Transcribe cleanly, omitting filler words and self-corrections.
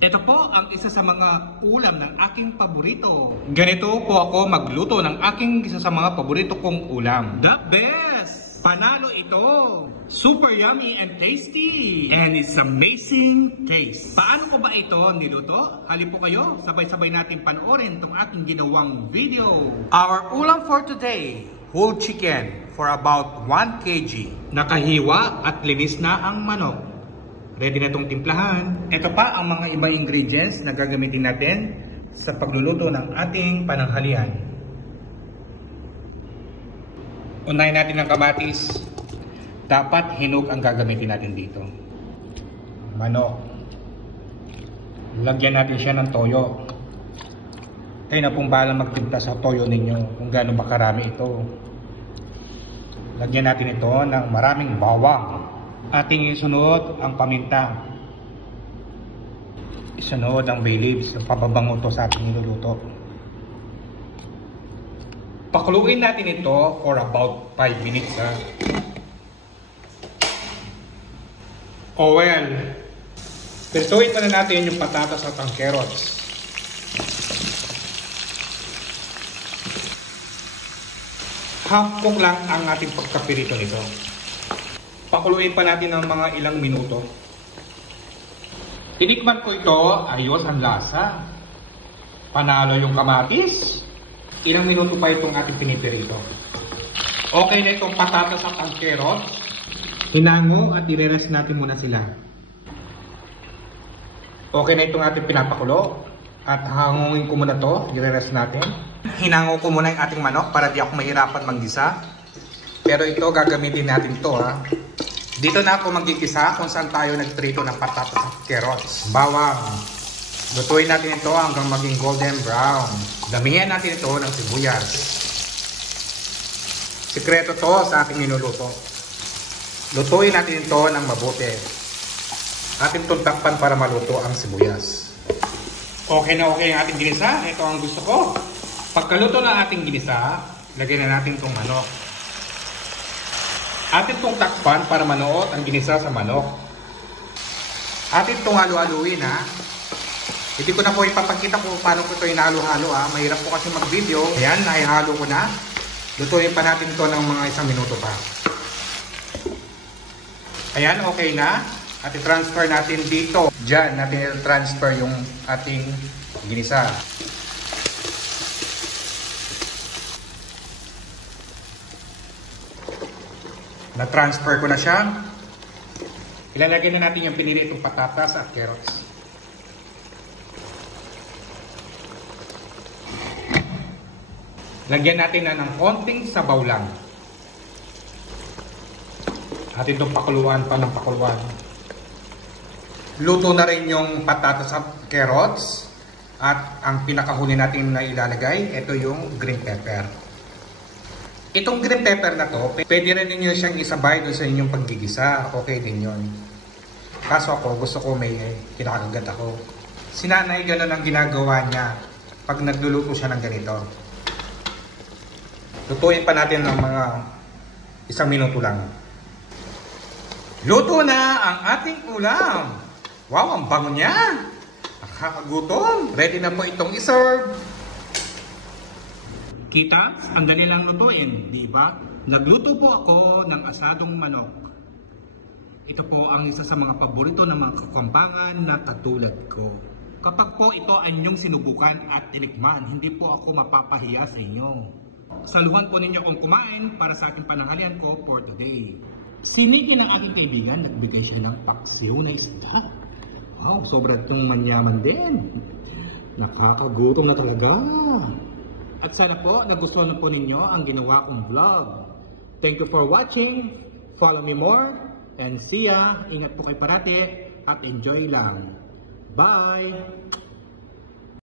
Ito po ang isa sa mga ulam ng aking paborito. Ganito po ako magluto ng aking isa sa mga paborito kong ulam. The best! Panalo ito! Super yummy and tasty! And it's amazing taste. Paano ko ba ito niluto? Halip po kayo, sabay-sabay natin panoorin itong aking ginawang video. Our ulam for today, whole chicken for about 1 kg. Nakahiwa at linis na ang manok. Ready na itong timplahan. Ito pa ang mga ibang ingredients na gagamitin natin sa pagluluto ng ating pananghalian. Unahin natin ng kamatis. Dapat hinog ang gagamitin natin dito. Manok. Lagyan natin siya ng toyo. Kayo na pong bahala magtimpla sa toyo ninyo kung gaano ba karami ito. Lagyan natin ito ng maraming bawang. Ating isunod ang paminta. Isunod ang bay leaves. Pababango to sa ating niluluto. Pakuluin natin ito for about 5 minutes. Oil. Pirtuin pa na natin yung patatas at ang carrots. Half cook lang ang ating pagkapirito nito. Pakuluin pa natin ng mga ilang minuto. Tinikman ko ito, ayos ang lasa. Panalo yung kamatis. Ilang minuto pa itong ating pinipirito. Okay na itong patatas at ang carrots. Hinango at i-rest natin muna sila. Okay na itong ating pinapakulo. At hangungin ko muna to, i-rest natin. Hinango ko muna yung ating manok para di ako mahirapan maggisa. Pero ito gagamitin natin to Dito na ako magkikisa kung saan tayo nagprito ng patatas at carrots. Bawang. Lutuin natin ito hanggang maging golden brown. Damihan natin ito ng sibuyas. Sikreto to sa ating niluluto. Lutuin natin ito ng mabuti. Ating tuntakpan para maluto ang sibuyas. Okay na okay ang ating ginisa. Ito ang gusto ko. Pagkaluto ng ating ginisa, lagyan na natin itong manok. Atin itong takpan para manood ang ginisa sa manok. Atin itong halu-haluin Hindi ko na po ipapakita kung paano ko ito hinalo-halo Mahirap po kasi mag-video. Ayan, nahihalo ko na. Lutuin pa natin ito ng mga 1 minuto pa. Ayan, okay na. At i-transfer natin dito. Diyan natin i-transfer yung ating ginisa. Na-transfer ko na siya. Ilalagay na natin yung pinili itong patatas at carrots. Lagyan natin na ng konting sabaw lang. At itong pakuluan pa ng pakuluan. Luto na rin yung patatas at carrots. At ang pinakahuli natin na ilalagay, ito yung green pepper. Itong green pepper na to, pwede rin ninyo siyang isabay doon sa inyong paggigisa. Okay din yun. Kaso ako, gusto ko may kinakagat ako. Si nanay, gano'n ang ginagawa niya pag nagluluto siya ng ganito. Lutuin pa natin ng mga 1 minuto lang. Luto na ang ating ulam. Wow, ang bango niya. Nakakagutom. Ready na po itong iserve. Kita, ang dali lang lutuin, di ba? Nagluto po ako ng asadong manok. Ito po ang isa sa mga paborito ng mga kakampangan na katulad ko. Kapag po ito ay inyong sinubukan at tinikman, hindi po ako mapapahiya sa inyo. Saluhan po ninyo kung kumain para sa ating pananghalian ko for today. Si Nikki ng aking kaibigan, nagbigay siya ng paksiw na isda. Wow, sobrang itong manyaman din. Nakakagutom na talaga. At sana po nagustuhan po ninyo ang ginawa kong vlog. Thank you for watching. Follow me more. And see ya. Ingat po kayo parati. At enjoy lang. Bye!